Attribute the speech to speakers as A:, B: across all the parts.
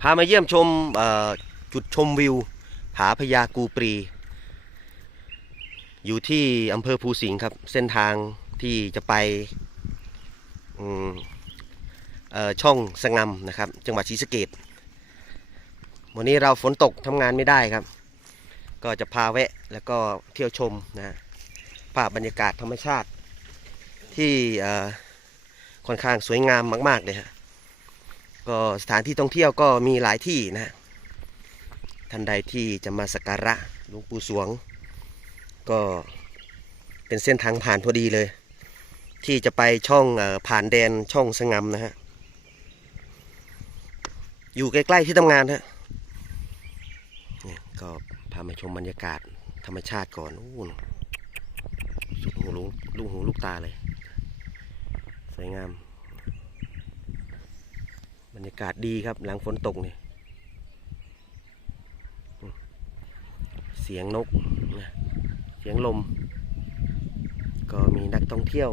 A: พามาเยี่ยมชมจุดชมวิว ผาพญากูปรี อยู่ที่อำเภอภูสิงห์ครับ เส้นทางที่จะไปช่องสงำนะครับ จังหวัดศรีสะเกดวันนี้เราฝนตกทำงานไม่ได้ครับ ก็จะพาแวะแล้วก็เที่ยวชมนะภาพบรรยากาศธรรมชาติที่ค่อนข้างสวยงามมาก ๆ เลยฮะ ก็สถานที่ท่องเที่ยวก็มีหลายที่นะท่านใดที่จะมาสักการะหลวงปู่สวง ก็เป็นเส้นทางผ่านพอดีเลย ที่จะไปช่องผ่านแดนช่องสงำนะฮะอยู่ใกล้ๆที่ทำงานฮะเนี่ยก็พามาชมบรรยากาศธรรมชาติก่อนอู้สุดหูลูกหูลูกตาเลย สวยงาม รรยากาศดีครับหลังฝนตกนี่อืมเสียงนกนะเสียงลม ก็มีนักท่องเที่ยว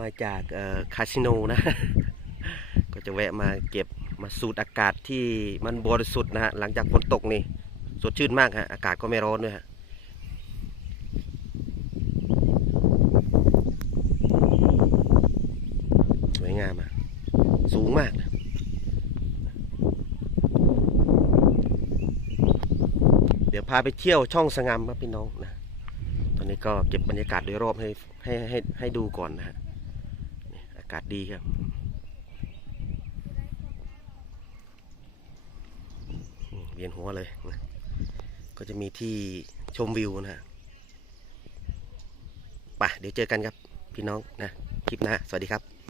A: มาจากคาสิโนนะ ก็จะแวะมาเก็บมาสูดอากาศที่มันบริสุทธิ์นะฮะหลังจากฝนตกนี่สดชื่นมากฮะอากาศก็ไม่ร้อนด้วยฮะสวยงามอะสูงมากนะ เดี๋ยวพาไปเที่ยวช่องสงามครับพี่น้องนะ ตอนนี้ก็เก็บบรรยากาศโดยรอบให้ให้ให้ให้ดูก่อนนะฮะอากาศดีครับเวียนหัวเลยนะก็จะมีที่ชมวิวนะฮะไปเดี๋ยวเจอกันครับพี่น้องนะ คลิปหน้าสวัสดีครับ